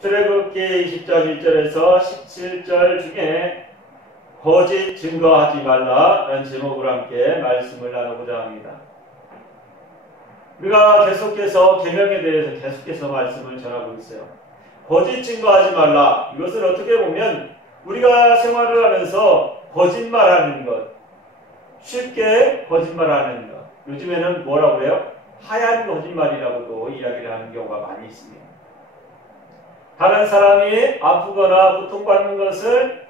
출애굽기 20장 1절에서 17절 중에 거짓 증거하지 말라라는 제목으로 함께 말씀을 나누고자 합니다. 우리가 계속해서 계명에 대해서 계속해서 말씀을 전하고 있어요. 거짓 증거하지 말라. 이것은 어떻게 보면 우리가 생활을 하면서 거짓말하는 것, 쉽게 거짓말하는 것. 요즘에는 뭐라고 해요? 하얀 거짓말이라고도 이야기를 하는 경우가 많이 있습니다. 다른 사람이 아프거나 고통받는 것을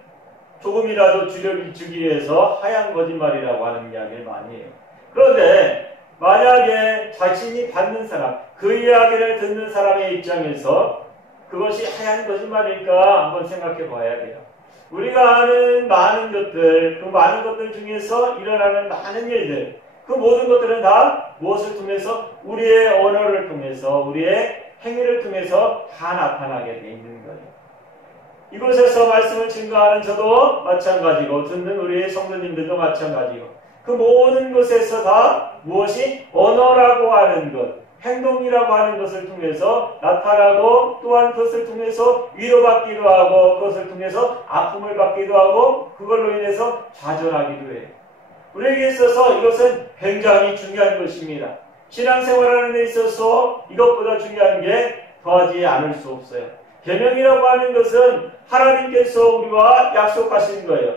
조금이라도 주기 위해서 하얀 거짓말이라고 하는 이야기를 많이 해요. 그런데 만약에 자신이 받는 사람, 그 이야기를 듣는 사람의 입장에서 그것이 하얀 거짓말일까 한번 생각해 봐야 돼요. 우리가 아는 많은 것들, 그 많은 것들 중에서 일어나는 많은 일들, 그 모든 것들은 다 무엇을 통해서? 우리의 언어를 통해서, 우리의 행위를 통해서 다 나타나게 돼 있는 거예요. 이곳에서 말씀을 증거하는 저도 마찬가지고, 듣는 우리 성도님들도 마찬가지고, 그 모든 것에서 다 무엇이? 언어라고 하는 것, 행동이라고 하는 것을 통해서 나타나고, 또한 그것을 통해서 위로받기도 하고, 그것을 통해서 아픔을 받기도 하고, 그걸로 인해서 좌절하기도 해요. 우리에게 있어서 이것은 굉장히 중요한 것입니다. 신앙생활하는 데 있어서 이것보다 중요한 게 더하지 않을 수 없어요. 계명이라고 하는 것은 하나님께서 우리와 약속하신 거예요.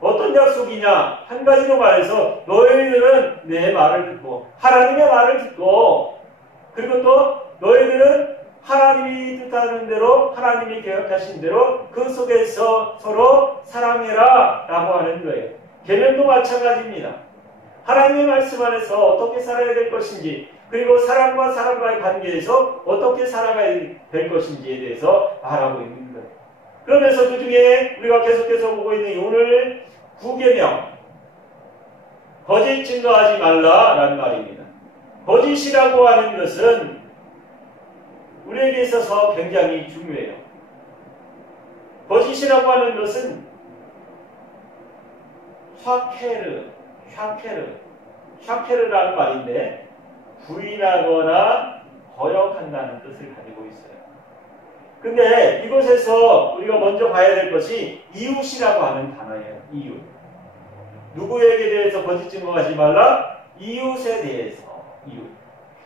어떤 약속이냐? 한 가지로 말해서 너희들은 내 말을 듣고 하나님의 말을 듣고, 그리고 또 너희들은 하나님이 뜻하는 대로, 하나님이 계획하신 대로 그 속에서 서로 사랑해라 라고 하는 거예요. 계명도 마찬가지입니다. 하나님의 말씀 안에서 어떻게 살아야 될 것인지, 그리고 사람과 사람과의 관계에서 어떻게 살아가야 될 것인지에 대해서 말하고 있는 거예요. 그러면서 그 중에 우리가 계속해서 보고 있는 오늘 9계명, 거짓 증거하지 말라라는 말입니다. 거짓이라고 하는 것은 우리에게 있어서 굉장히 중요해요. 거짓이라고 하는 것은 샤케르라는 말인데 부인하거나 거역한다는 뜻을 가지고 있어요. 근데 이곳에서 우리가 먼저 봐야 될 것이 이웃이라고 하는 단어예요. 이웃. 누구에게 대해서 거짓 증거하지 말라? 이웃에 대해서.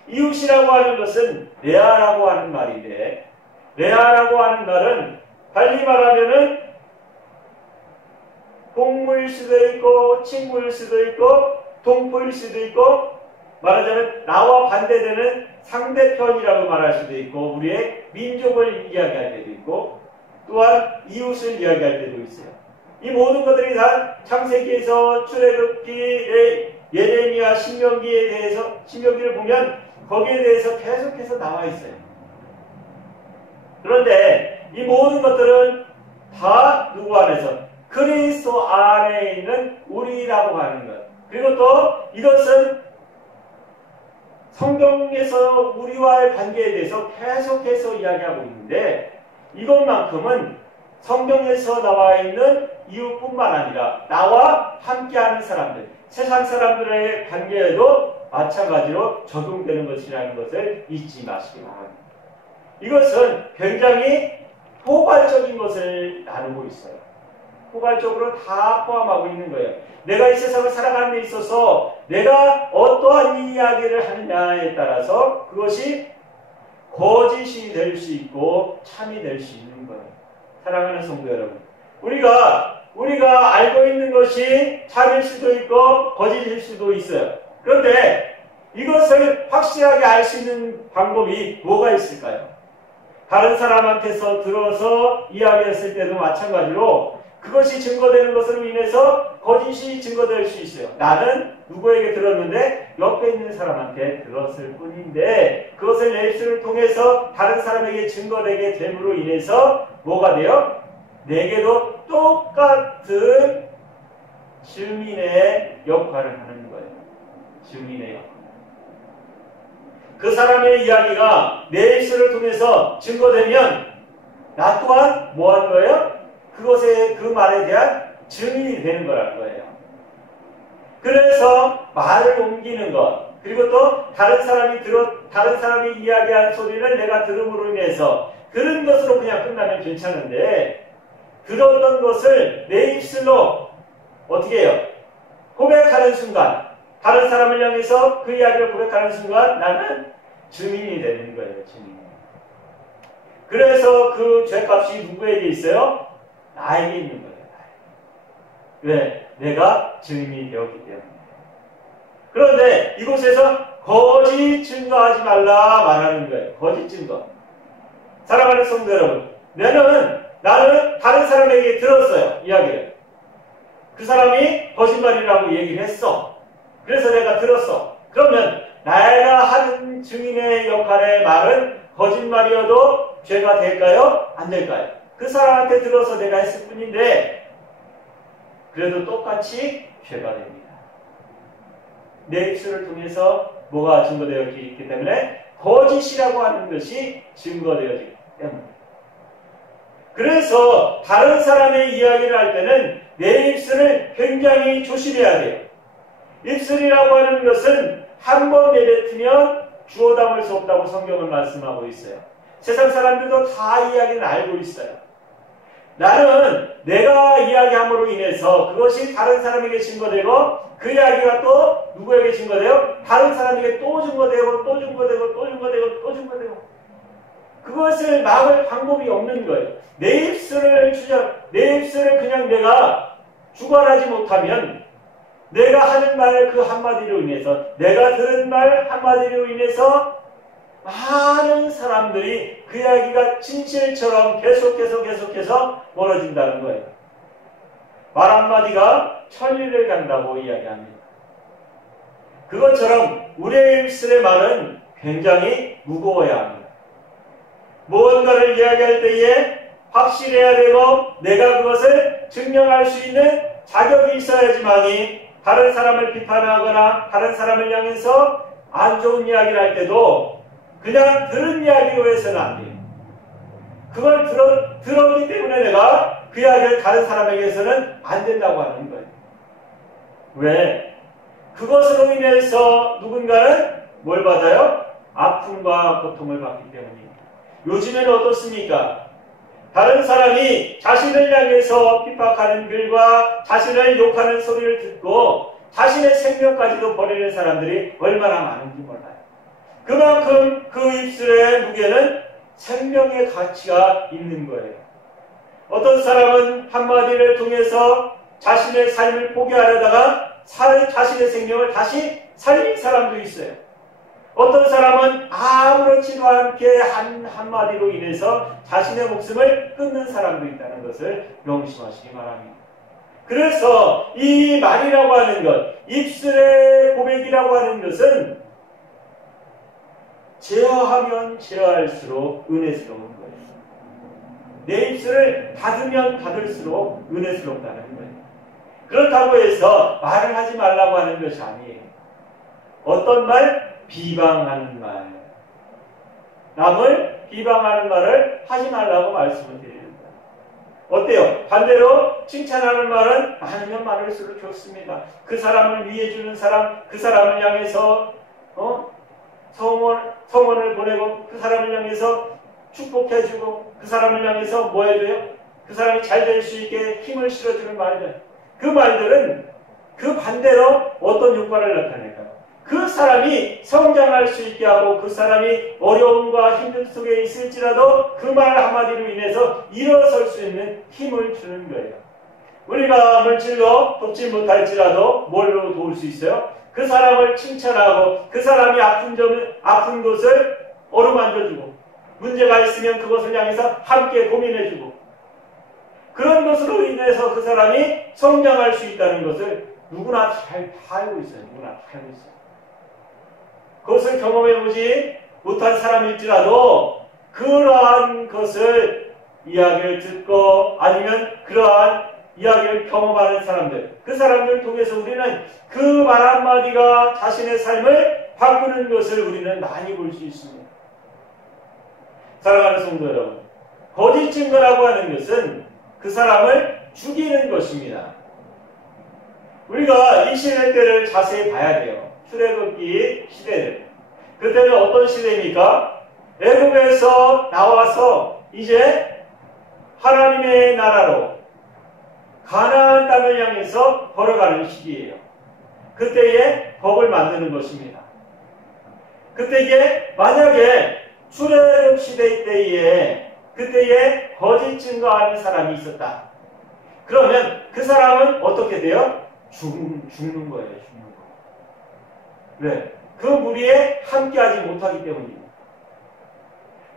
이웃이라고 하는 것은 레아라고 하는 말인데, 레아라고 하는 말은 달리 말하면은 동무일 수도 있고 친구일 수도 있고 동포일 수도 있고, 말하자면 나와 반대되는 상대편이라고 말할 수도 있고, 우리의 민족을 이야기할 때도 있고, 또한 이웃을 이야기할 때도 있어요. 이 모든 것들이 다 창세기에서 출애굽기, 예레미야, 신명기를 보면 거기에 대해서 계속해서 나와 있어요. 그런데 이 모든 것들은 다 누구 안에서? 그리스도 안에 있는 우리라고 하는 것. 그리고 또 이것은 성경에서 우리와의 관계에 대해서 계속해서 이야기하고 있는데, 이것만큼은 성경에서 나와 있는 이웃뿐만 아니라 나와 함께하는 사람들, 세상 사람들의 관계에도 마찬가지로 적용되는 것이라는 것을 잊지 마시기 바랍니다. 이것은 굉장히 포괄적인 것을 나누고 있어요. 포괄적으로 다 포함하고 있는 거예요. 내가 이 세상을 살아가는 데 있어서 내가 어떠한 이야기를 하느냐에 따라서 그것이 거짓이 될 수 있고 참이 될 수 있는 거예요. 사랑하는 성도 여러분, 우리가 알고 있는 것이 참일 수도 있고 거짓일 수도 있어요. 그런데 이것을 확실하게 알 수 있는 방법이 뭐가 있을까요? 다른 사람한테서 들어서 이야기했을 때도 마찬가지로 그것이 증거되는 것으로 인해서 거짓이 증거될 수 있어요. 나는 누구에게 들었는데 옆에 있는 사람한테 들었을 뿐인데, 그것을 내 입술을 통해서 다른 사람에게 증거되게 됨으로 인해서 뭐가 돼요? 내게도 똑같은 증인의 역할을 하는 거예요. 증인의 역할. 그 사람의 이야기가 내 입술을 통해서 증거되면 나 또한 뭐 한 거예요? 그것에, 그 말에 대한 증인이 되는 거라는 거예요. 그래서 말을 옮기는 것, 그리고 또 다른 사람이 이야기한 소리를 내가 들음으로 인해서 들은 것으로 그냥 끝나면 괜찮은데 들었던 것을 내 입술로 어떻게 해요? 고백하는 순간, 다른 사람을 향해서 그 이야기를 고백하는 순간 나는 증인이 되는 거예요. 증인. 그래서 그 죄값이 누구에게 있어요? 나에게 있는 거예요. 왜? 내가 증인이 되었기 때문에. 그런데 이곳에서 거짓 증거하지 말라 말하는 거예요. 거짓 증거. 사랑하는 성도 여러분, 나는 다른 사람에게 들었어요. 이야기를. 그 사람이 거짓말이라고 얘기를 했어. 그래서 내가 들었어. 그러면 내가 하는 증인의 역할의 말은 거짓말이어도 죄가 될까요? 안 될까요? 그 사람한테 들어서 내가 했을 뿐인데 그래도 똑같이 죄가 됩니다. 내 입술을 통해서 뭐가 증거되었기 있기 때문에 거짓이라고 하는 것이 증거되어지기 때문에. 그래서 다른 사람의 이야기를 할 때는 내 입술을 굉장히 조심해야 돼요. 입술이라고 하는 것은 한 번 내뱉으면 주워 담을 수 없다고 성경은 말씀하고 있어요. 세상 사람들도 다 이야기는 알고 있어요. 나는 내가 이야기함으로 인해서 그것이 다른 사람에게 증거되고 그 이야기가 또 누구에게 증거돼요? 다른 사람에게 또 증거되고 또 증거되고 또 증거되고 또 증거되고 그것을 막을 방법이 없는 거예요. 내 입술을 그냥 내가 주관하지 못하면 내가 하는 말 그 한마디로 인해서 내가 들은 말 한마디로 인해서 많은 사람들이 그 이야기가 진실처럼 계속해서 멀어진다는 거예요. 말 한마디가 천리를 간다고 이야기합니다. 그것처럼 우리의 입술의 말은 굉장히 무거워야 합니다. 무언가를 이야기할 때에 확실해야 되고 내가 그것을 증명할 수 있는 자격이 있어야지만이 다른 사람을 비판하거나 다른 사람을 향해서 안 좋은 이야기를 할 때도 그냥 들은 이야기로 해서는 안 돼요. 그걸 들었기 때문에 내가 그 이야기를 다른 사람에게서는 안 된다고 하는 거예요. 왜? 그것으로 인해서 누군가는 뭘 받아요? 아픔과 고통을 받기 때문입니다. 요즘에는 어떻습니까? 다른 사람이 자신을 향해서 핍박하는 글과 자신을 욕하는 소리를 듣고 자신의 생명까지도 버리는 사람들이 얼마나 많은지 몰라요. 그만큼 그 입술의 무게는 생명의 가치가 있는 거예요. 어떤 사람은 한마디를 통해서 자신의 삶을 포기하려다가 자신의 생명을 다시 살린 사람도 있어요. 어떤 사람은 아무렇지도 않게 한마디로 인해서 자신의 목숨을 끊는 사람도 있다는 것을 명심하시기 바랍니다. 그래서 이 말이라고 하는 것, 입술의 고백이라고 하는 것은 제어하면 제어할수록 은혜스러운 거예요. 내 입술을 닫으면 닫을수록 은혜스럽다는 거예요. 그렇다고 해서 말을 하지 말라고 하는 것이 아니에요. 어떤 말? 비방하는 말. 남을 비방하는 말을 하지 말라고 말씀을 드립니다. 어때요? 반대로 칭찬하는 말은 많으면 많을수록 좋습니다. 그 사람을 위해주는 사람, 그 사람을 향해서 성원을 보내고 그 사람을 향해서 축복해주고 그 사람을 향해서 뭐 해줘요? 그 사람이 잘 될 수 있게 힘을 실어주는 말들. 그 말들은 그 반대로 어떤 효과를 나타낼까요? 그 사람이 성장할 수 있게 하고 그 사람이 어려움과 힘듦 속에 있을지라도 그 말 한마디로 인해서 일어설 수 있는 힘을 주는 거예요. 우리가 물질로 돕지 못할지라도 뭘로 도울 수 있어요? 그 사람을 칭찬하고 그 사람이 아픈 곳을 어루만져주고 문제가 있으면 그것을 향해서 함께 고민해주고 그런 것으로 인해서 그 사람이 성장할 수 있다는 것을 누구나 다 알고 있어요. 누구나 다 알고 있어요. 그것을 경험해보지 못한 사람일지라도 그러한 것을 이야기를 듣고 아니면 그러한 이야기를 경험하는 사람들, 그 사람들 통해서 우리는 그 말 한마디가 자신의 삶을 바꾸는 것을 우리는 많이 볼 수 있습니다. 사랑하는 성도 여러분, 거짓 증거라고 하는 것은 그 사람을 죽이는 것입니다. 우리가 이 시대 때를 자세히 봐야 돼요. 출애굽기 시대를. 그때는 어떤 시대입니까? 애굽에서 나와서 이제 하나님의 나라로 가나안 땅을 향해서 걸어가는 시기예요. 그때에 법을 만드는 것입니다. 그때에 만약에 출애굽 시대 때에 그때에 거짓 증거하는 사람이 있었다. 그러면 그 사람은 어떻게 돼요? 죽는 거예요. 죽는 거. 왜? 그 무리에 함께하지 못하기 때문입니다.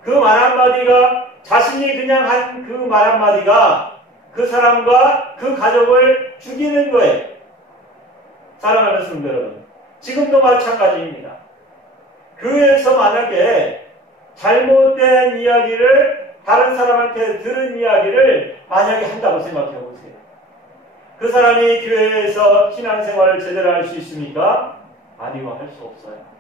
그 말 한마디가 자신이 그냥 한 그 말 한마디가 그 사람과 그 가족을 죽이는 거예요. 사랑하는 성도 여러분, 지금도 마찬가지입니다. 교회에서 만약에 잘못된 이야기를 다른 사람한테 들은 이야기를 만약에 한다고 생각해 보세요. 그 사람이 교회에서 신앙생활을 제대로 할 수 있습니까? 아니요, 할 수 없어요.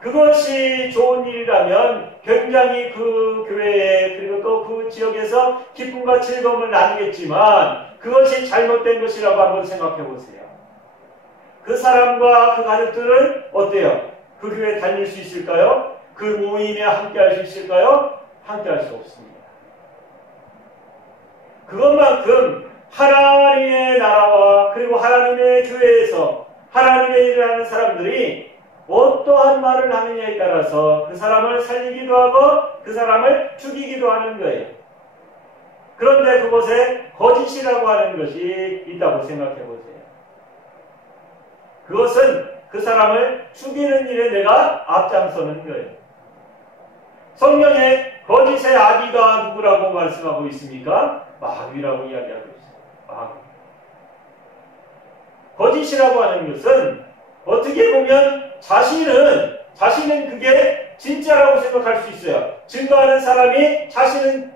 그것이 좋은 일이라면 굉장히 그 교회에 그리고 또 그 지역에서 기쁨과 즐거움을 나누겠지만 그것이 잘못된 것이라고 한번 생각해 보세요. 그 사람과 그 가족들은 어때요? 그 교회에 다닐 수 있을까요? 그 모임에 함께 할 수 있을까요? 함께 할 수 없습니다. 그것만큼 하나님의 나라와 그리고 하나님의 교회에서 하나님의 일을 하는 사람들이 어떠한 말을 하느냐에 따라서 그 사람을 살리기도 하고 그 사람을 죽이기도 하는 거예요. 그런데 그곳에 거짓이라고 하는 것이 있다고 생각해 보세요. 그것은 그 사람을 죽이는 일에 내가 앞장서는 거예요. 성경에 거짓의 아비가 누구라고 말씀하고 있습니까? 마귀라고 이야기하고 있어요. 마귀. 거짓이라고 하는 것은 어떻게 보면 자신은 그게 진짜라고 생각할 수 있어요. 증거하는 사람이 자신은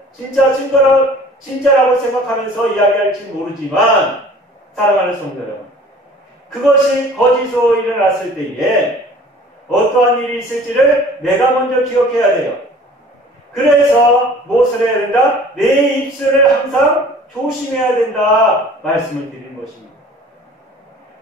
진짜라고 생각하면서 이야기할지 모르지만 사랑하는 성도 여러분, 그것이 거짓으로 일어났을 때에 어떠한 일이 있을지를 내가 먼저 기억해야 돼요. 그래서 무엇을 해야 된다? 내 입술을 항상 조심해야 된다 말씀을 드리는 것입니다.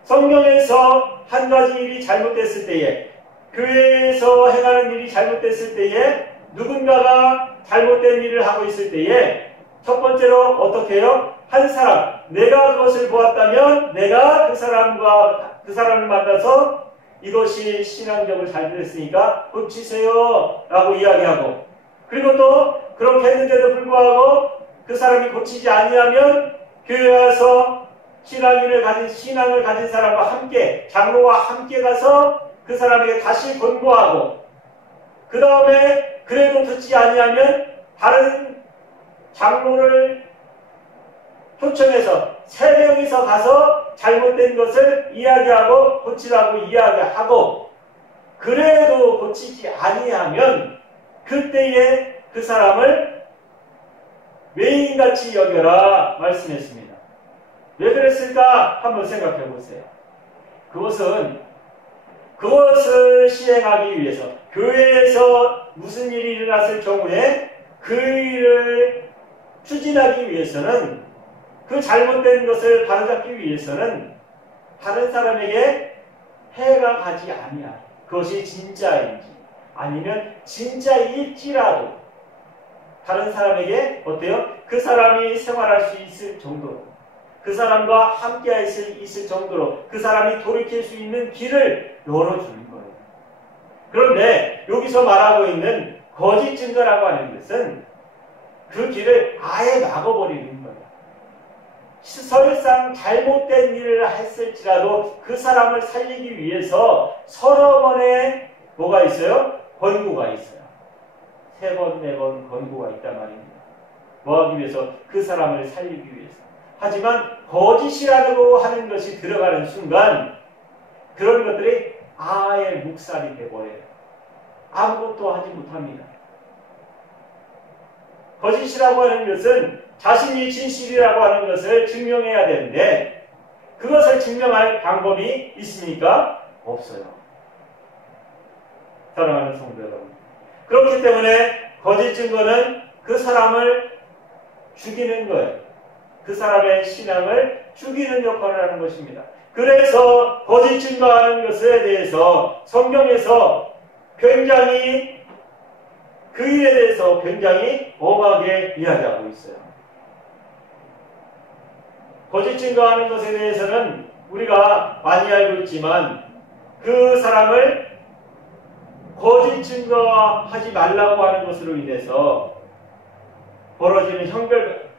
성경에서 한 가지 일이 잘못됐을 때에, 교회에서 행하는 일이 잘못됐을 때에, 누군가가 잘못된 일을 하고 있을 때에 첫 번째로 어떻게 해요? 한 사람, 내가 그것을 보았다면 내가 그 사람을 만나서 이것이 신앙적으로 잘못됐으니까 고치세요 라고 이야기하고, 그리고 또 그렇게 했는데도 불구하고 그 사람이 고치지 아니하면 교회에 와서 신앙을 가진 사람과 함께, 장로와 함께 가서 그 사람에게 다시 권고하고, 그 다음에 그래도 듣지 아니하면 다른 장로를 초청해서 3명이서 가서 잘못된 것을 이야기하고 고치라고 이야기하고, 그래도 고치지 아니하면 그때에 그 사람을 외인같이 여겨라 말씀했습니다. 왜 그랬을까? 한번 생각해 보세요. 그것을 시행하기 위해서, 교회에서 무슨 일이 일어났을 경우에 그 일을 추진하기 위해서는, 그 잘못된 것을 바로잡기 위해서는 다른 사람에게 해가 가지 아니하, 그것이 진짜인지 아니면 진짜일지라도 다른 사람에게 어때요? 그 사람이 생활할 수 있을 정도로, 그 사람과 함께 있을 정도로 그 사람이 돌이킬 수 있는 길을 열어주는 거예요. 그런데 여기서 말하고 있는 거짓 증거라고 하는 것은 그 길을 아예 막아버리는 거예요. 설상 잘못된 일을 했을지라도 그 사람을 살리기 위해서 서너 번의 뭐가 있어요? 권고가 있어요. 3번, 4번 권고가 있단 말입니다. 뭐하기 위해서? 그 사람을 살리기 위해서. 하지만 거짓이라고 하는 것이 들어가는 순간 그런 것들이 아예 묵살이 되어버려요. 아무것도 하지 못합니다. 거짓이라고 하는 것은 자신이 진실이라고 하는 것을 증명해야 되는데, 그것을 증명할 방법이 있습니까? 없어요. 사랑하는 성도 여러분, 그렇기 때문에 거짓 증거는 그 사람을 죽이는 거예요. 그 사람의 신앙을 죽이는 역할을 하는 것입니다. 그래서 거짓 증거하는 것에 대해서 성경에서 굉장히 그 일에 대해서 굉장히 엄하게 이야기하고 있어요. 거짓 증거하는 것에 대해서는 우리가 많이 알고 있지만 그 사람을 거짓 증거하지 말라고 하는 것으로 인해서 벌어지는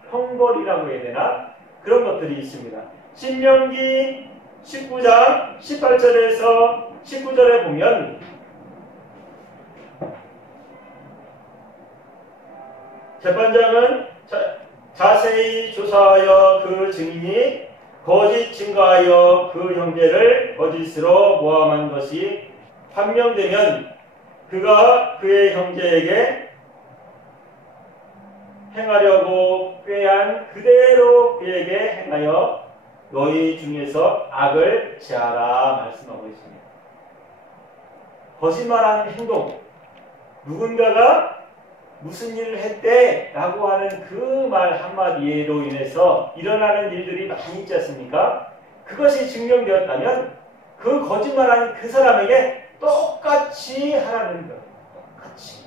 형벌이라고 해야 되나? 그런 것들이 있습니다. 신명기 19장 18절에서 19절에 보면 재판장은 자세히 조사하여 그 증인이 거짓 증거하여 그 형제를 거짓으로 모함한 것이 판명되면 그가 그의 형제에게 행하려고 꾀한 그대로 그에게 행하여 너희 중에서 악을 제하라 말씀하고 있습니다. 거짓말하는 행동, 누군가가 무슨 일을 했대 라고 하는 그 말 한마디로 인해서 일어나는 일들이 많이 있지 않습니까? 그것이 증명되었다면 그 거짓말하는 그 사람에게 똑같이 하라는 거예요. 똑같이.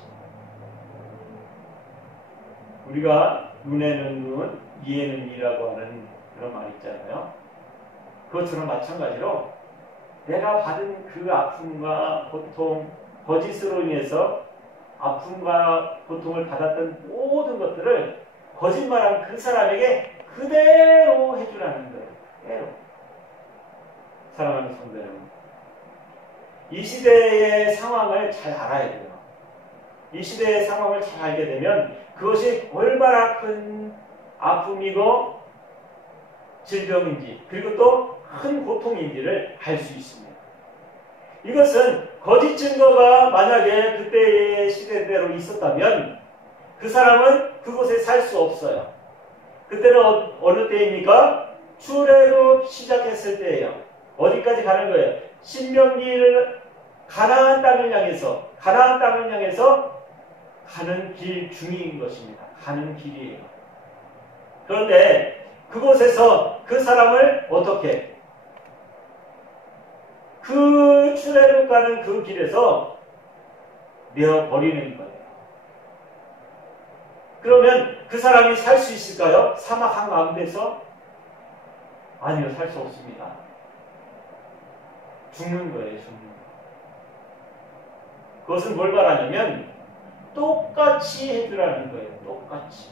우리가 눈에는 눈, 이에는 이라고 하는 그런 말 있잖아요. 그것처럼 마찬가지로 내가 받은 그 아픔과 고통, 거짓으로 인해서 아픔과 고통을 받았던 모든 것들을 거짓말한 그 사람에게 그대로 해주라는 거예요. 그대로. 사랑하는 성도 여러분, 이 시대의 상황을 잘 알아야 돼요. 이 시대의 상황을 잘 알게 되면 그것이 얼마나 큰 아픔이고 질병인지 그리고 또 큰 고통인지를 알 수 있습니다. 이것은 거짓 증거가 만약에 그때의 시대대로 있었다면 그 사람은 그곳에 살 수 없어요. 그때는 어느 때입니까? 출애굽 시작했을 때예요. 어디까지 가는 거예요? 신명기를 가나안 땅을 향해서 가는 길 중인 것입니다. 가는 길이에요. 그런데 그곳에서 그 사람을 어떻게 그 출애굽 가는 그 길에서 내어버리는 거예요. 그러면 그 사람이 살 수 있을까요? 사막 한가운데서? 아니요, 살 수 없습니다. 죽는 거예요, 죽는 거예요. 그것은 뭘 말하냐면 똑같이 해주라는 거예요. 똑같이.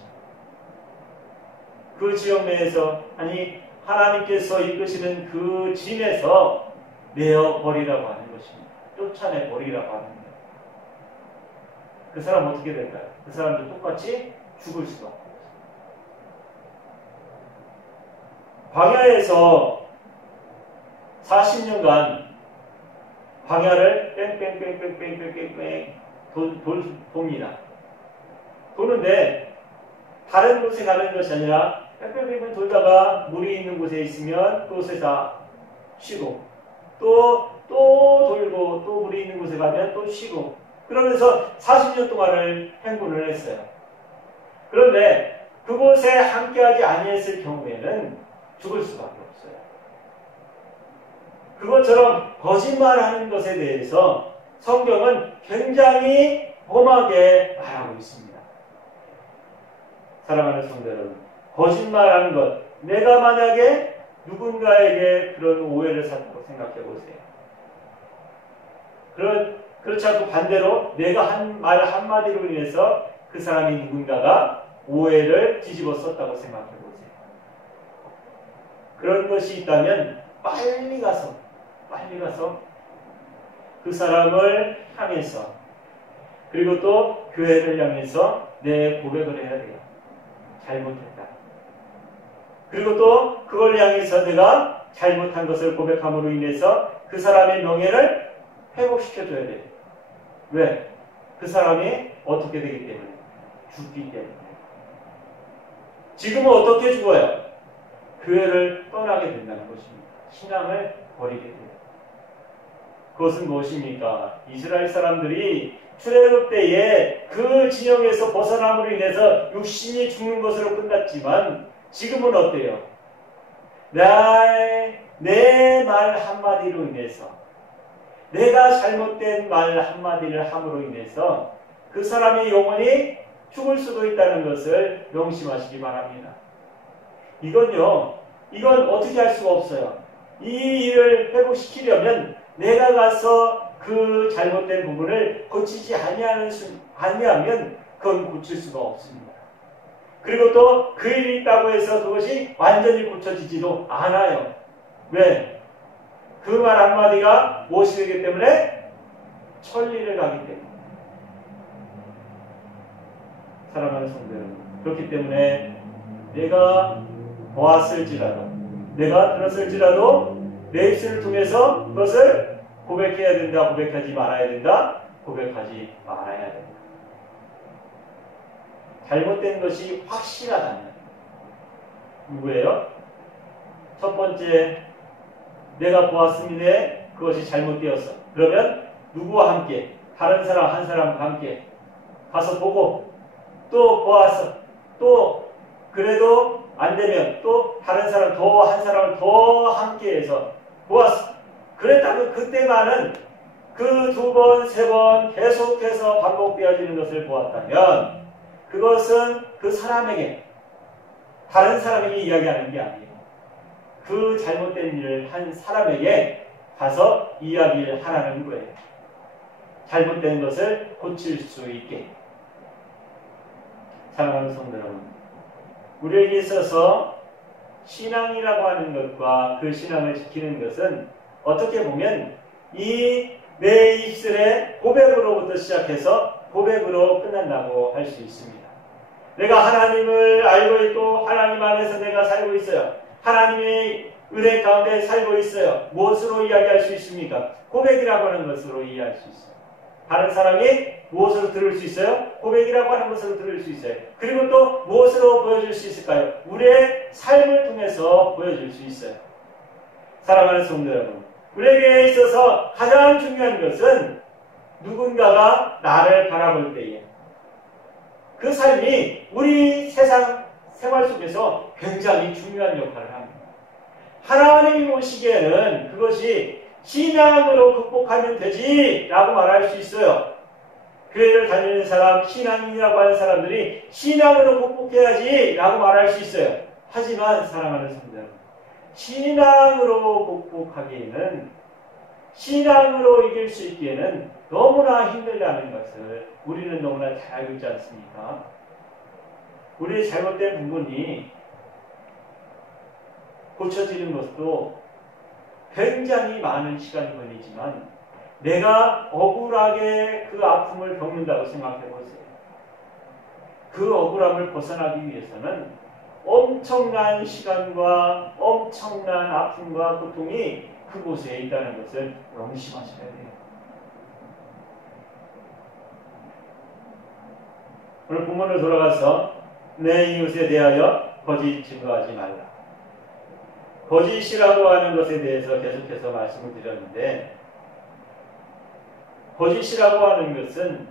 그 지역 내에서 아니 하나님께서 이끄시는 그 짐에서 내어버리라고 하는 것입니다. 쫓아내버리라고 하는 거예요. 그 사람 어떻게 될까요? 그 사람도 똑같이 죽을 수밖에 없어요. 광야에서 40년간 광야를 뺑뺑뺑뺑뺑뺑뺑뺑 돕니다. 도는데 다른 곳에 가는 것이 아니라 뺑뺑뺑뺑 돌다가 물이 있는 곳에 있으면 그곳에서 쉬고 또 돌고 또 물이 있는 곳에 가면 또 쉬고 그러면서 40년 동안을 행군을 했어요. 그런데 그곳에 함께하지 아니했을 경우에는 죽을 수밖에 없어요. 그것처럼 거짓말하는 것에 대해서 성경은 굉장히 엄하게 말하고 있습니다. 사랑하는 성도 여러분, 거짓말하는 것, 내가 만약에 누군가에게 그런 오해를 샀다고 생각해 보세요. 그렇지 않고 반대로 내가 한 말 한마디로 인해서 그 사람이 누군가가 오해를 뒤집어 썼다고 생각해 보세요. 그런 것이 있다면 빨리 가서 그 사람을 향해서 그리고 또 교회를 향해서 내 고백을 해야 돼요. 잘못했다. 그리고 또 그걸 향해서 내가 잘못한 것을 고백함으로 인해서 그 사람의 명예를 회복시켜줘야 돼요. 왜? 그 사람이 어떻게 되기 때문에? 죽기 때문에. 지금은 어떻게 죽어요? 교회를 떠나게 된다는 것입니다. 신앙을 버리게 돼요. 그것은 무엇입니까? 이스라엘 사람들이 출애굽 때에 그 진영에서 벗어남으로 인해서 육신이 죽는 것으로 끝났지만 지금은 어때요? 내 말 한마디로 인해서 내가 잘못된 말 한마디를 함으로 인해서 그 사람이 영원히 죽을 수도 있다는 것을 명심하시기 바랍니다. 이건 어떻게 할 수가 없어요. 이 일을 회복시키려면 내가 가서 그 잘못된 부분을 고치지 아니하면 그건 고칠 수가 없습니다. 그리고 또 그 일이 있다고 해서 그것이 완전히 고쳐지지도 않아요. 왜? 그 말 한마디가 무엇이 되기 때문에? 천리를 가기 때문에. 사랑하는 성도 여러분, 그렇기 때문에 내가 보았을지라도, 내가 들었을지라도 내 입술을 통해서 그것을 고백해야 된다, 고백하지 말아야 된다, 고백하지 말아야 된다. 잘못된 것이 확실하다면 누구예요? 첫 번째, 내가 보았습니다. 그것이 잘못되었어. 그러면 누구와 함께? 다른 사람 한 사람과 함께 가서 보고 또 보았어. 또 그래도 안 되면 또 다른 사람 한 사람을 더 함께해서 보았어. 그랬다면 그때만은 그 2번, 3번 계속해서 반복되어지는 것을 보았다면 그것은 그 사람에게, 다른 사람에게 이야기하는 게 아니에요. 그 잘못된 일을 한 사람에게 가서 이야기를 하라는 거예요. 잘못된 것을 고칠 수 있게. 사랑하는 성도 여러분, 우리에게 있어서 신앙이라고 하는 것과 그 신앙을 지키는 것은 어떻게 보면 이 내 입술의 고백으로부터 시작해서 고백으로 끝난다고 할 수 있습니다. 내가 하나님을 알고 있고 하나님 안에서 내가 살고 있어요. 하나님의 은혜 가운데 살고 있어요. 무엇으로 이야기할 수 있습니까? 고백이라고 하는 것으로 이해할 수 있어요. 다른 사람이 무엇으로 들을 수 있어요? 고백이라고 하는 것으로 들을 수 있어요. 그리고 또 무엇으로 보여줄 수 있을까요? 우리의 삶을 통해서 보여줄 수 있어요. 사랑하는 성도 여러분, 우리에게 있어서 가장 중요한 것은 누군가가 나를 바라볼 때에 그 삶이 우리 세상 생활 속에서 굉장히 중요한 역할을 합니다. 하나님이 보시기에는 그것이 신앙으로 극복하면 되지 라고 말할 수 있어요. 교회를 다니는 사람, 신앙인이라고 하는 사람들이 신앙으로 극복해야지 라고 말할 수 있어요. 하지만 사랑하는 성도 여러분, 신앙으로 극복하기에는, 신앙으로 이길 수 있기에는 너무나 힘들다는 것을 우리는 너무나 잘 알고 있지 않습니까? 우리의 잘못된 부분이 고쳐지는 것도 굉장히 많은 시간이 걸리지만 내가 억울하게 그 아픔을 겪는다고 생각해 보세요. 그 억울함을 벗어나기 위해서는 엄청난 시간과 엄청난 아픔과 고통이 그곳에 있다는 것을 명심하셔야 돼요. 오늘 본문으로 돌아가서 내 이웃에 대하여 거짓 증거하지 말라. 거짓이라고 하는 것에 대해서 계속해서 말씀을 드렸는데, 거짓이라고 하는 것은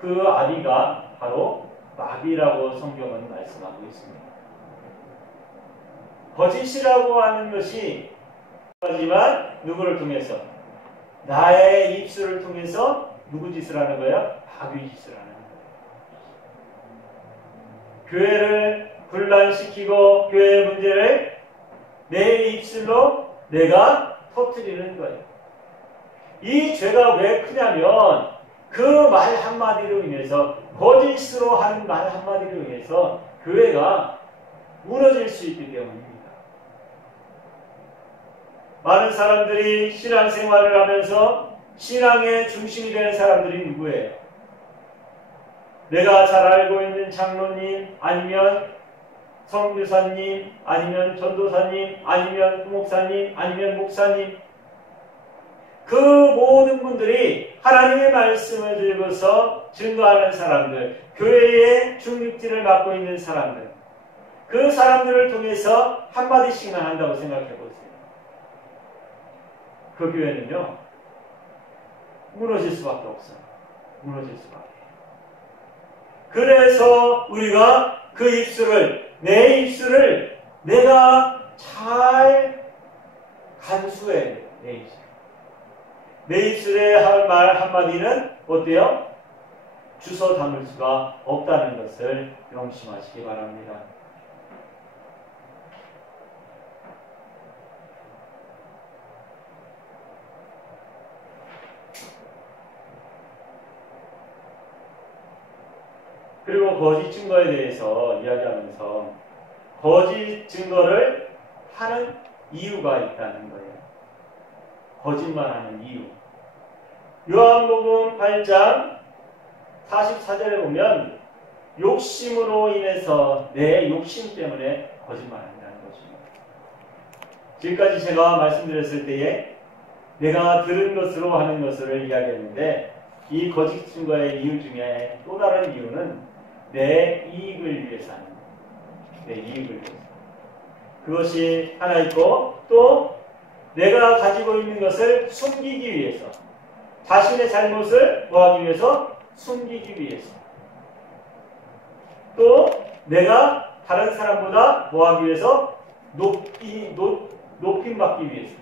그 아비가 바로 마귀라고 성경은 말씀하고 있습니다. 거짓이라고 하는 것이 하지만 누구를 통해서? 나의 입술을 통해서 누구 짓을 하는 거야? 마귀 짓을 하는 거야. 교회를 분란시키고 교회의 문제를 내 입술로 내가 터뜨리는 거예요. 이 죄가 왜 크냐면 그 말 한마디로 인해서, 거짓으로 하는 말 한마디로 인해서 교회가 무너질 수 있기 때문입니다. 많은 사람들이 신앙생활을 하면서 신앙의 중심이 되는 사람들이 누구예요? 내가 잘 알고 있는 장로님, 아니면 선교사님, 아니면 전도사님, 아니면 부목사님, 아니면 목사님, 그 모든 분들이 하나님의 말씀을 들고서 증거하는 사람들, 교회의 중립지를 맡고 있는 사람들, 그 사람들을 통해서 한마디씩만 한다고 생각해 보세요. 그 교회는요, 무너질 수밖에 없어요. 무너질 수밖에. 그래서 우리가 그 입술을, 내 입술을 내가 잘 간수해야 돼요. 내 입술. 내 입술에 할 말 한마디는 어때요? 주워 담을 수가 없다는 것을 명심하시기 바랍니다. 그리고 거짓 증거에 대해서 이야기하면서 거짓 증거를 하는 이유가 있다는 거예요. 거짓말하는 이유. 요한복음 8장 44절에 보면 욕심으로 인해서 내 욕심 때문에 거짓말한다는 것입니다. 지금까지 제가 말씀드렸을 때에 내가 들은 것으로 하는 것을 이야기했는데 이 거짓 증거의 이유 중에 또 다른 이유는 내 이익을 위해서 하는 거예요. 내 이익을 위해서. 그것이 하나 있고 또 내가 가지고 있는 것을 숨기기 위해서 자신의 잘못을 뭐하기 위해서? 숨기기 위해서. 또 내가 다른 사람보다 뭐하기 위해서? 높임받기 위해서.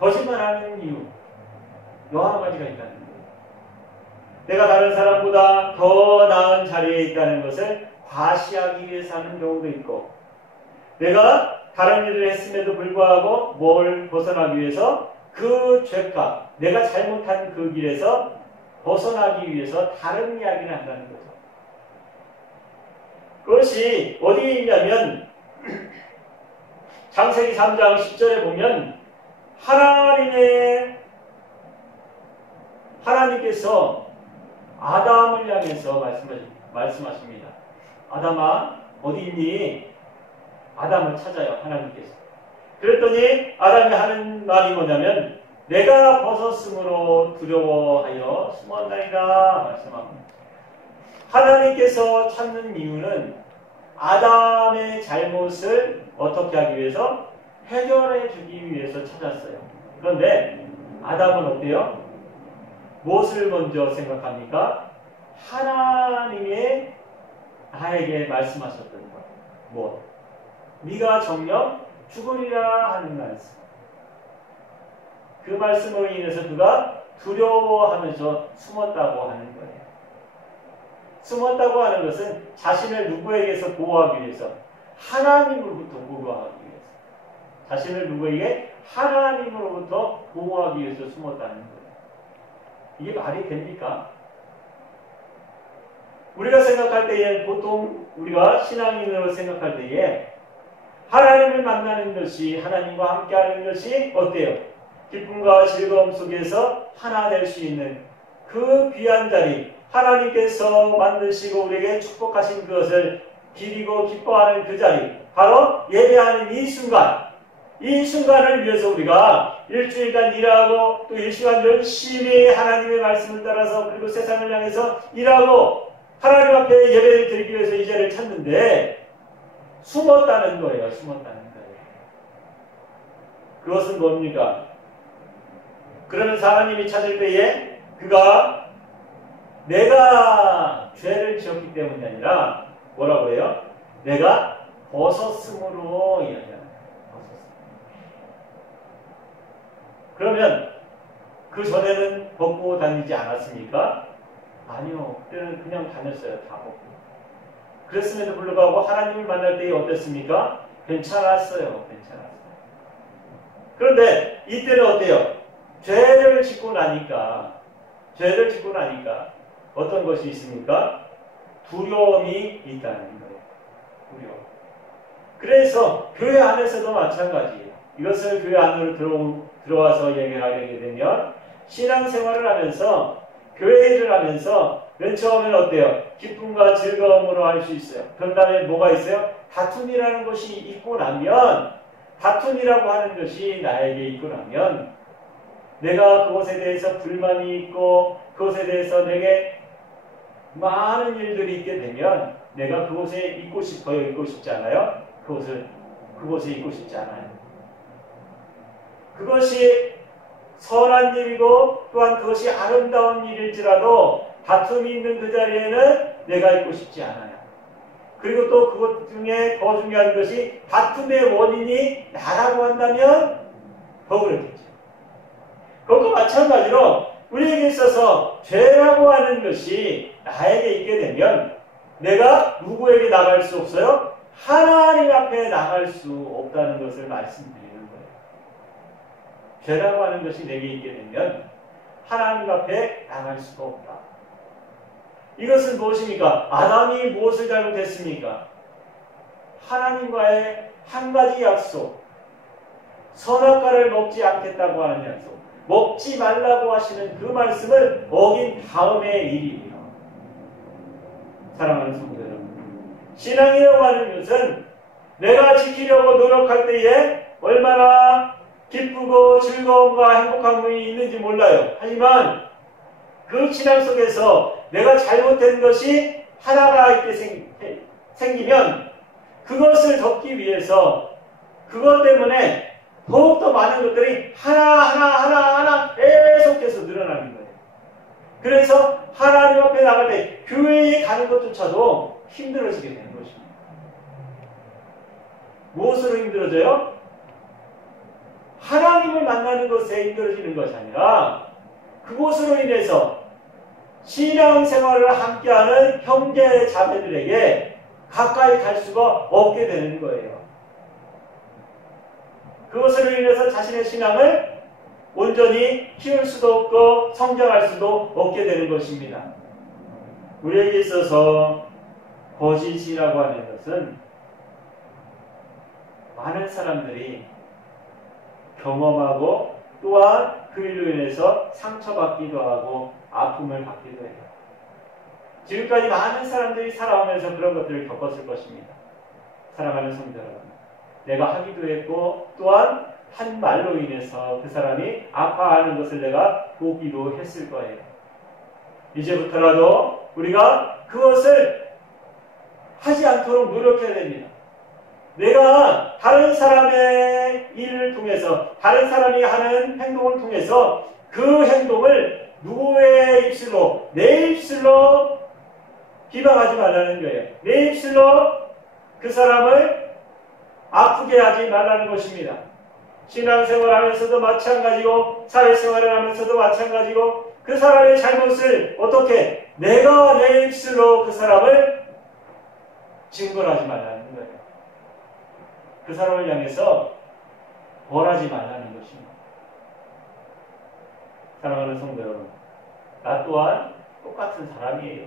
거짓말하는 이유 여러 가지가 있다는 거예요. 내가 다른 사람보다 더 나은 자리에 있다는 것을 과시하기 위해서 하는 경우도 있고 내가 다른 일을 했음에도 불구하고 뭘 벗어나기 위해서 그 죄값, 내가 잘못한 그 길에서 벗어나기 위해서 다른 이야기를 한다는 거죠. 그것이 어디에 있냐면 창세기 3장 10절에 보면 하나님께서 아담을 향해서 말씀하십니다. 아담아 어디 있니? 아담을 찾아요. 하나님께서. 그랬더니 아담이 하는 말이 뭐냐면 내가 벗었으므로 두려워하여 숨었나이다 말씀합니다. 하나님께서 찾는 이유는 아담의 잘못을 어떻게 하기 위해서? 해결해 주기 위해서 찾았어요. 그런데 아담은 어때요? 무엇을 먼저 생각합니까? 하나님의 나에게 말씀하셨던 것. 뭐? 네가 정녕 죽으리라 하는 말씀. 그 말씀으로 인해서 그가 두려워하면서 숨었다고 하는 거예요. 숨었다고 하는 것은 자신을 누구에게서 보호하기 위해서? 하나님으로부터 보호하기 위해서. 자신을 누구에게? 하나님으로부터 보호하기 위해서 숨었다는 거예요. 이게 말이 됩니까? 우리가 생각할 때에 보통 우리가 신앙인으로 생각할 때에 하나님을 만나는 것이 하나님과 함께하는 것이 어때요? 기쁨과 즐거움 속에서 하나 될 수 있는 그 귀한 자리 하나님께서 만드시고 우리에게 축복하신 그것을 기리고 기뻐하는 그 자리 바로 예배하는 이 순간을 위해서 우리가 일주일간 일하고 또 1시간 열심히 하나님의 말씀을 따라서 그리고 세상을 향해서 일하고 하나님 앞에 예배를 드리기 위해서 이 자리를 찾는데 숨었다는 거예요. 숨었다는 거예요. 그것은 뭡니까? 그러면서 하나님이 찾을 때에 그가 내가 죄를 지었기 때문이 아니라 뭐라고 해요? 내가 벗었으므로 이야기합니다. 그러면 그 전에는 벗고 다니지 않았습니까? 아니요. 그때는 그냥 다녔어요. 다 벗고. 그랬음에도 불구하고 하나님을 만날 때에 어땠습니까? 괜찮았어요. 그런데 이때는 어때요? 죄를 짓고 나니까 어떤 것이 있습니까? 두려움이 있다는 거예요. 두려움. 그래서 교회 안에서도 마찬가지예요. 이것을 교회 안으로 들어와서 얘기하게 되면 신앙생활을 하면서 교회 일을 하면서 맨 처음에는 어때요? 기쁨과 즐거움으로 할 수 있어요. 그런 다음에 뭐가 있어요? 다툼이라는 것이 있고 나면 다툼이라고 하는 것이 나에게 있고 나면 내가 그것에 대해서 불만이 있고 그것에 대해서 내게 많은 일들이 있게 되면 내가 그곳에 있고 싶어요? 있고 싶지 않아요? 그곳에 있고 싶지 않아요. 그것이 선한 일이고 또한 그것이 아름다운 일일지라도 다툼이 있는 그 자리에는 내가 있고 싶지 않아요. 그리고 또 그것 중에 더 중요한 것이 다툼의 원인이 나라고 한다면 더 그렇겠죠. 그것과 마찬가지로 우리에게 있어서 죄라고 하는 것이 나에게 있게 되면 내가 누구에게 나갈 수 없어요? 하나님 앞에 나갈 수 없다는 것을 말씀드리는 거예요. 죄라고 하는 것이 내게 있게 되면 하나님 앞에 나갈 수가 없다. 이것은 무엇입니까? 아담이 무엇을 잘못했습니까? 하나님과의 한 가지 약속, 선악과를 먹지 않겠다고 하는 약속, 먹지 말라고 하시는 그 말씀을 어긴 다음의 일이에요. 사랑하는 성도 여러분, 신앙이라고 하는 것은 내가 지키려고 노력할 때에 얼마나 기쁘고 즐거움과 행복함이 있는지 몰라요. 하지만 그 신앙 속에서 내가 잘못된 것이 하나가 있게 생기면 그것을 덮기 위해서 그것 때문에 더욱더 많은 것들이 하나 계속해서 늘어나는 거예요. 그래서 하나님 앞에 나갈 때 교회에 가는 것조차도 힘들어지게 되는 것입니다. 무엇으로 힘들어져요? 하나님을 만나는 것에 힘들어지는 것이 아니라 그것으로 인해서 신앙생활을 함께하는 형제 자매들에게 가까이 갈 수가 없게 되는 거예요. 그것으로 인해서 자신의 신앙을 온전히 키울 수도 없고 성장할 수도 없게 되는 것입니다. 우리에게 있어서 거짓이라고 하는 것은 많은 사람들이 경험하고 또한 그 일로 인해서 상처받기도 하고 아픔을 받기도 해요. 지금까지 많은 사람들이 살아오면서 그런 것들을 겪었을 것입니다. 사랑하는 성도 여러분, 내가 하기도 했고 또한 한 말로 인해서 그 사람이 아파하는 것을 내가 보기도 했을 거예요. 이제부터라도 우리가 그것을 하지 않도록 노력해야 됩니다. 내가 다른 사람의 일을 통해서 다른 사람이 하는 행동을 통해서 그 행동을 누구의 입술로 내 입술로 비방하지 말라는 거예요. 내 입술로 그 사람을 아프게 하지 말라는 것입니다. 신앙생활을 하면서도 마찬가지고 사회생활을 하면서도 마찬가지고 그 사람의 잘못을 어떻게 내가 내 입술로 그 사람을 증거하지 말라는 거예요. 그 사람을 향해서 벌하지 말라는 것입니다. 사랑하는 성도 여러분, 나 또한 똑같은 사람이에요.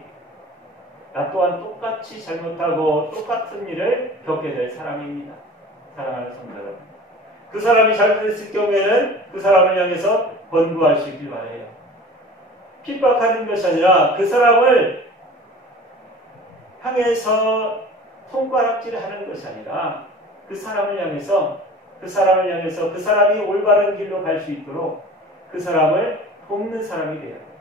나 또한 똑같이 잘못하고 똑같은 일을 겪게 될 사람입니다. 사랑하는 성도 여러분, 그 사람이 잘못했을 경우에는 그 사람을 향해서 권고할 수 있길 바라요. 핍박하는 것이 아니라 그 사람을 향해서 손가락질을 하는 것이 아니라 그 사람을 향해서 그 사람이 올바른 길로 갈 수 있도록 그 사람을 돕는 사람이 돼야 돼요.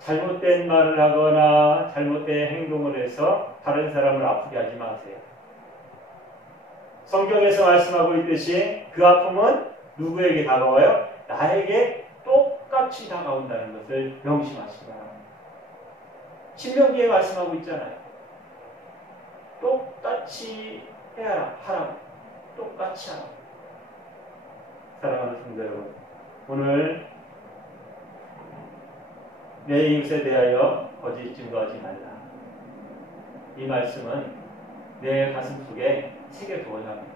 잘못된 말을 하거나 잘못된 행동을 해서 다른 사람을 아프게 하지 마세요. 성경에서 말씀하고 있듯이 그 아픔은 누구에게 다가와요? 나에게 똑같이 다가온다는 것을 명심하시기 바랍니다. 신명기에 말씀하고 있잖아요. 똑같이 하라고. 똑같이 하라고. 사랑하는 성도 여러분, 오늘 내 이웃에 대하여 거짓 증거하지 말라. 이 말씀은 내 가슴 속에 새겨두어야 합니다.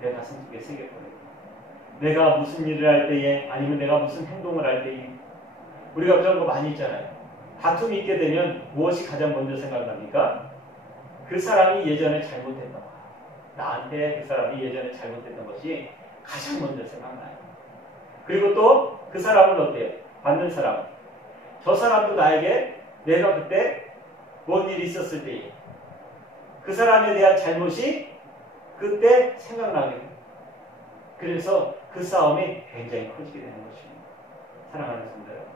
내 가슴 속에 새겨두어야 합니다. 내가 무슨 일을 할 때에 아니면 내가 무슨 행동을 할 때에 우리가 그런 거 많이 있잖아요. 다툼이 있게 되면 무엇이 가장 먼저 생각납니까? 그 사람이 예전에 잘못했던 거. 나한테 그 사람이 예전에 잘못했던 것이 가장 먼저 생각나요. 그리고 또 그 사람은 어때요? 받는 사람은 저 사람도 나에게 내가 그때 뭔 일이 있었을 때에 그 사람에 대한 잘못이 그때 생각나게 돼요. 그래서 그 싸움이 굉장히 커지게 되는 것입니다. 사랑하는 성도 여러분,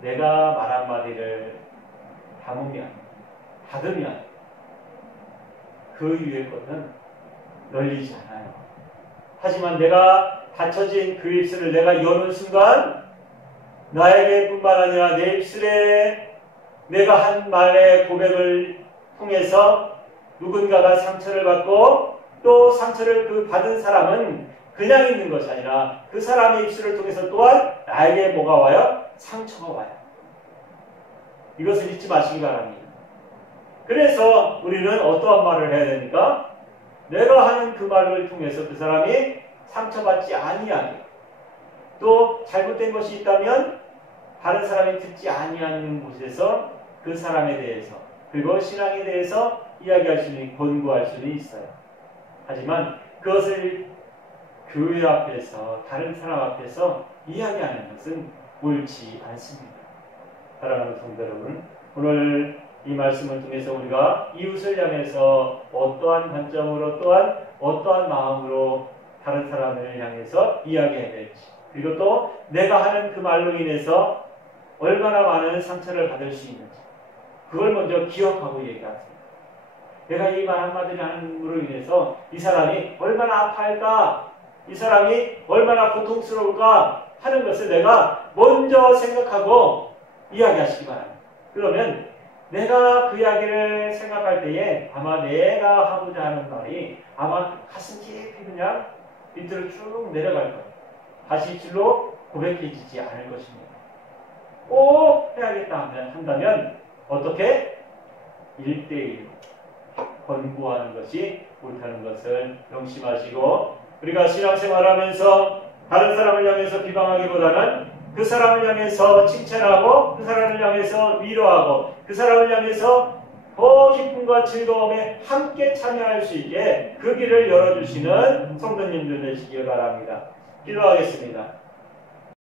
내가 말 한마디를 닫으면 그 위의 것은 널리지 않아요. 하지만 내가 닫혀진 그 입술을 내가 여는 순간 나에게 뿐만 아니라 내 입술에 내가 한 말의 고백을 통해서 누군가가 상처를 받고 또 상처를 그 받은 사람은 그냥 있는 것이 아니라 그 사람의 입술을 통해서 또한 나에게 뭐가 와요? 상처가 와요. 이것을 잊지 마시기 바랍니다. 그래서 우리는 어떠한 말을 해야 됩니까? 내가 하는 그 말을 통해서 그 사람이 상처받지 아니하게, 또 잘못된 것이 있다면 다른 사람이 듣지 아니하는 곳에서 그 사람에 대해서, 그리고 신앙에 대해서 이야기할 수 있는, 권고할 수는 있어요. 하지만 그것을 교회 앞에서, 다른 사람 앞에서 이야기하는 것은 옳지 않습니다. 사랑하는 성도 여러분, 오늘 이 말씀을 통해서 우리가 이웃을 향해서 어떠한 관점으로, 또한 어떠한 마음으로 다른 사람을 향해서 이야기해야 될지, 그리고 또 내가 하는 그 말로 인해서 얼마나 많은 상처를 받을 수 있는지, 그걸 먼저 기억하고 얘기하세요. 내가 이 말 한마디 함으로 인해서 이 사람이 얼마나 아파할까, 이 사람이 얼마나 고통스러울까 하는 것을 내가 먼저 생각하고 이야기하시기 바랍니다. 그러면 내가 그 이야기를 생각할 때에 아마 내가 하고자 하는 말이 아마 가슴 깊이 그냥 밑으로 쭉 내려갈 거예요. 다시 입술로 고백해지지 않을 것입니다. 꼭 해야겠다 한다면 어떻게? 1대1 권고하는 것이 옳다는 것을 명심하시고, 우리가 신앙생활하면서 다른 사람을 향해서 비방하기보다는 그 사람을 향해서 칭찬하고, 그 사람을 향해서 위로하고, 그 사람을 향해서 더 기쁨과 즐거움에 함께 참여할 수 있게 그 길을 열어주시는 성도님들 되시기 바랍니다. 기도하겠습니다.